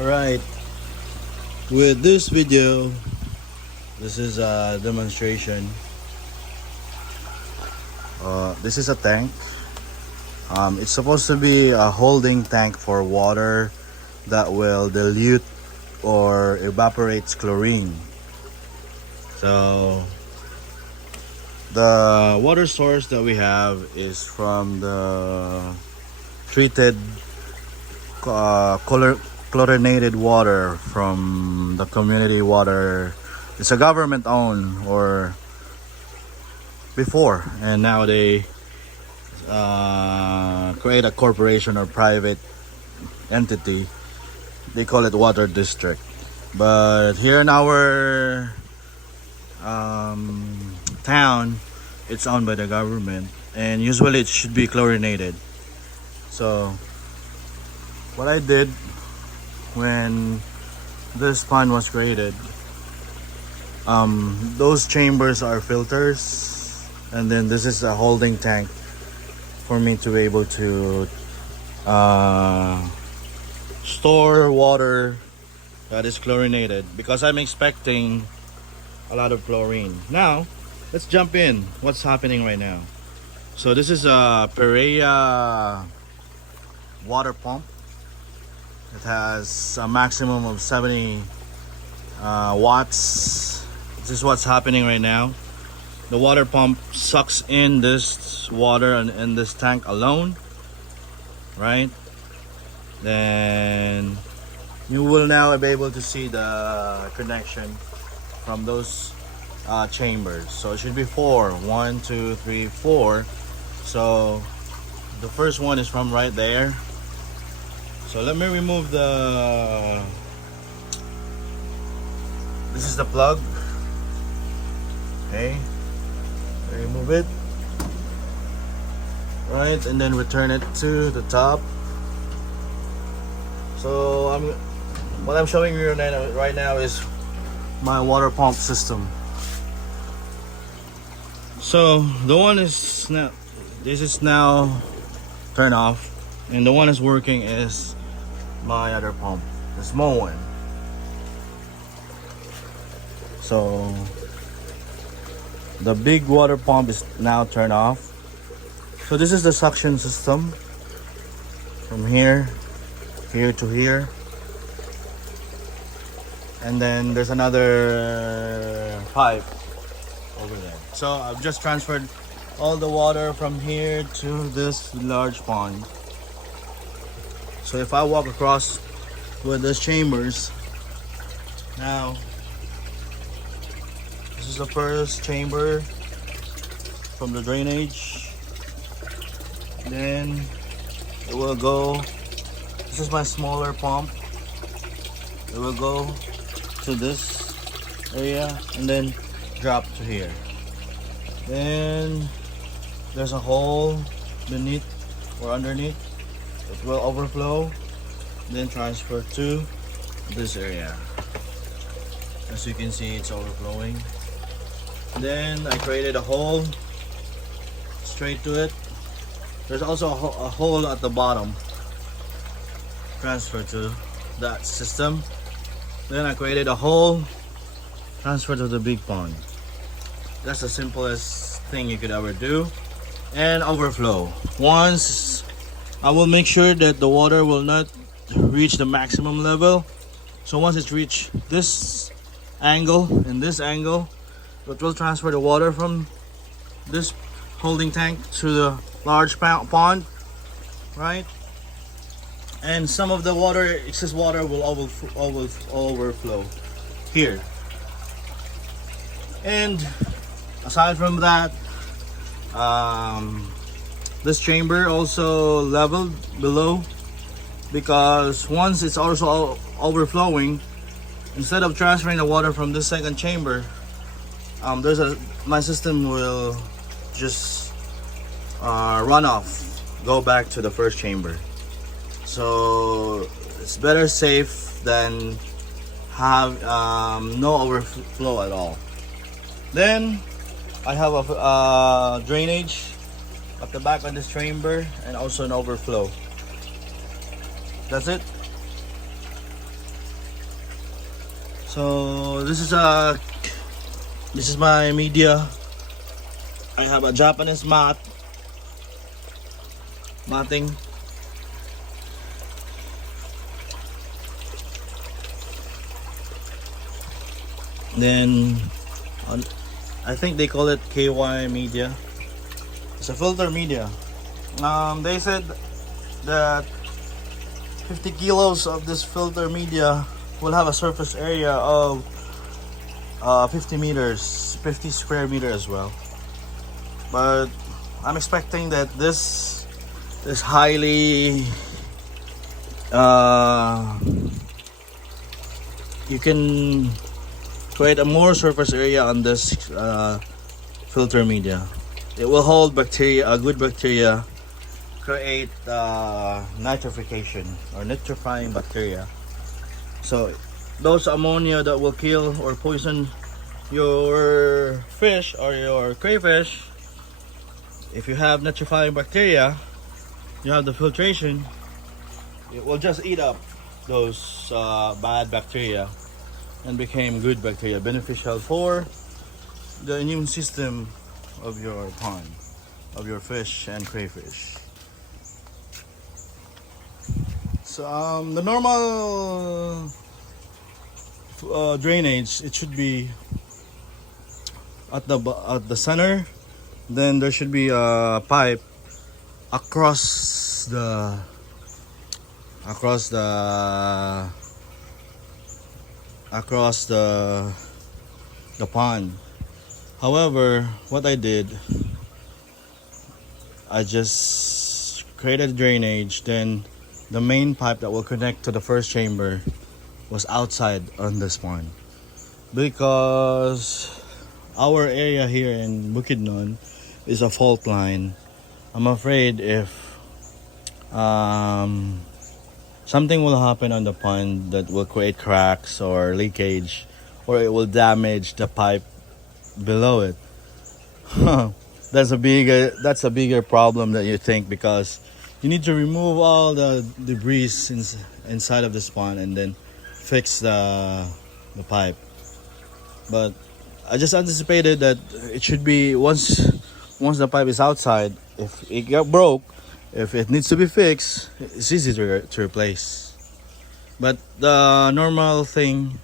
Alright, with this video, this is a demonstration. This is a tank. It's supposed to be a holding tank for water that will dilute or evaporates chlorine. So the water source that we have is from the treated chlorinated water from the community water. It's a government owned or before, and now they create a corporation or private entity. They call it water district, but here in our town, it's owned by the government, and usually it should be chlorinated. So what I did when this pond was created, those chambers are filters, and then this is a holding tank for me to be able to store water that is chlorinated, because I'm expecting a lot of chlorine. Now let's jump in what's happening right now. So this is a Perea water pump. It has a maximum of 70 watts. This is what's happening right now. The water pump sucks in this water in this tank alone, right? Then you will now be able to see the connection from those chambers. So it should be four. 1, 2, 3, 4. So the first one is from right there. So let me remove this is the plug. Okay, remove it, right, and then return it to the top. So what I'm showing you right now is my water pump system. So the one is now, this is now turned off, and the one is working is my other pump, the small one. So the big water pump is now turned off. So this is the suction system from here to here, and then there's another pipe over there. So I've just transferred all the water from here to this large pond. So if I walk across with these chambers, now this is the first chamber from the drainage. Then it will go, this is my smaller pump. It will go to this area and then drop to here. Then there's a hole beneath or underneath. It will overflow, then transfer to this area. As you can see, it's overflowing. Then I created a hole straight to it. There's also a hole at the bottom, transfer to that system. Then I created a hole, transfer to the big pond. That's the simplest thing you could ever do. And overflow. Once, I will make sure that the water will not reach the maximum level. So once it's reached this angle and this angle, it will transfer the water from this holding tank to the large pond, right? And some of the water, excess water, will overflow here. And aside from that, this chamber also leveled below, because once it's also overflowing, instead of transferring the water from this second chamber, my system will just run off, go back to the first chamber. So it's better safe than have no overflow at all. Then I have a drainage at the back of this chamber and also an overflow. That's it. So this is my media. I have a Japanese matting. Then I think they call it KY media. It's a filter media. They said that 50 kilos of this filter media will have a surface area of 50 meters, 50 square meters as well. But I'm expecting that this is highly you can create a more surface area on this filter media. It will hold bacteria, a good bacteria, create nitrification or nitrifying bacteria. So those ammonia that will kill or poison your fish or your crayfish, if you have nitrifying bacteria, you have the filtration, it will just eat up those bad bacteria and became good bacteria, beneficial for the immune system of your pond, of your fish and crayfish. So the normal drainage, it should be at the center. Then there should be a pipe across the pond. However, what I did, I just created drainage. Then the main pipe that will connect to the first chamber was outside on this pond, because our area here in Bukidnon is a fault line. I'm afraid if something will happen on the pond that will create cracks or leakage, or it will damage the pipe below it. That's a bigger problem that you think, because you need to remove all the debris inside of this pond and then fix the pipe. But I just anticipated that it should be once the pipe is outside, if it got broke, if it needs to be fixed, it's easy to replace. But the normal thing,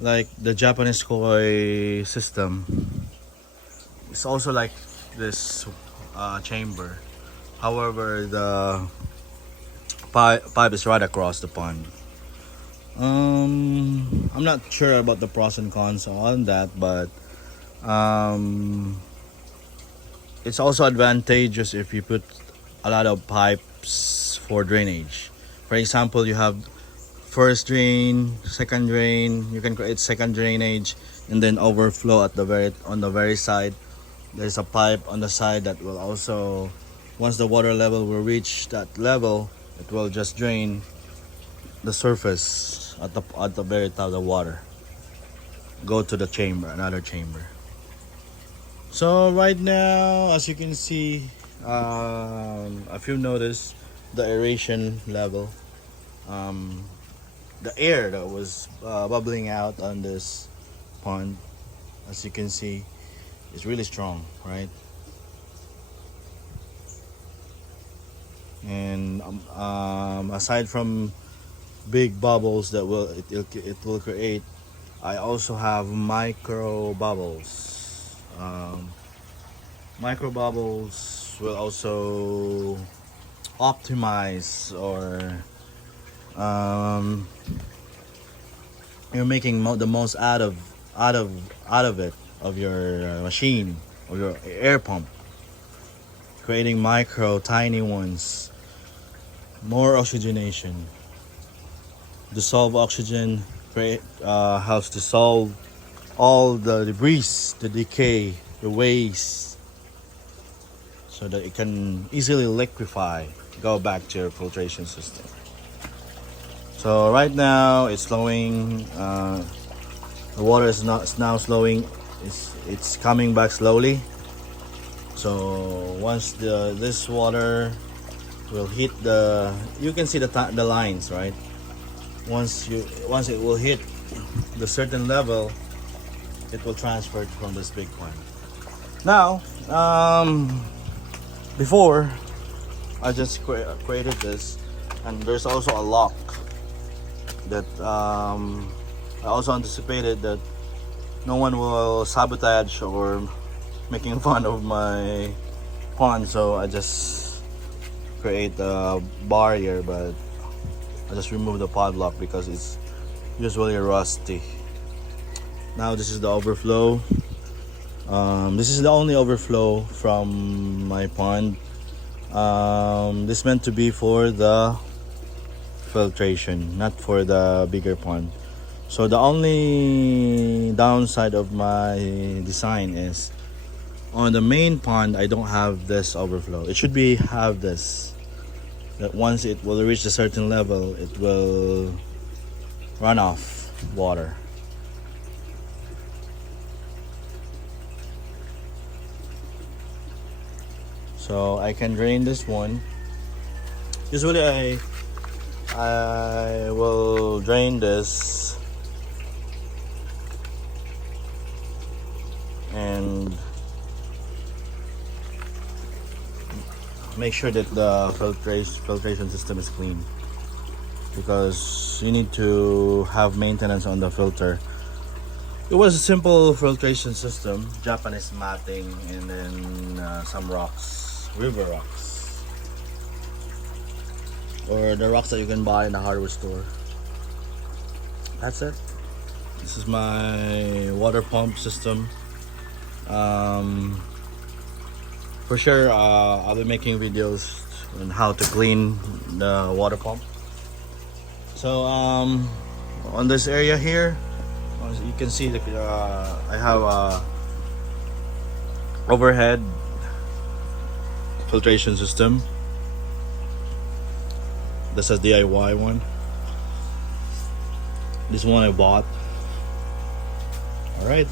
like the Japanese koi system, it's also like this chamber. However, the pipe is right across the pond. I'm not sure about the pros and cons on that, but it's also advantageous if you put a lot of pipes for drainage. For example, you have first drain, second drain. You can create second drainage and then overflow on the very side. There's a pipe on the side that will also, once the water level will reach that level, it will just drain the surface at the very top of the water, go to the chamber, another chamber. So right now, as you can see, if you notice the aeration level, the air that was bubbling out on this pond, as you can see, is really strong, right? And aside from big bubbles that it will create, I also have micro bubbles. Micro bubbles will also optimize, or you're making the most out of it, of your machine or your air pump, creating micro tiny ones, more oxygenation. Dissolve oxygen helps dissolve all the debris, the decay, the waste, so that it can easily liquefy, go back to your filtration system. So right now it's slowing. The water is now slowing. It's coming back slowly. So once this water will hit you can see the lines, right? Once it will hit the certain level, it will transfer from this big pond. Now, before I just created this, and there's also a lock that I also anticipated that no one will sabotage or making fun of my pond, so I just create a barrier, but I just remove the padlock because it's usually rusty. Now this is the overflow. This is the only overflow from my pond. This is meant to be for the filtration, not for the bigger pond. So the only downside of my design is on the main pond I don't have this overflow. It should be have this, that once it will reach a certain level it will run off water. So I can drain this one. Usually I will drain this and make sure that the filtration system is clean, because you need to have maintenance on the filter. It was a simple filtration system, Japanese matting, and then some rocks, river rocks, or the rocks that you can buy in the hardware store. That's it. This is my water pump system. For sure, I'll be making videos on how to clean the water pump. So on this area here, as you can see, I have a overhead filtration system. This is DIY one. This one I bought. All right.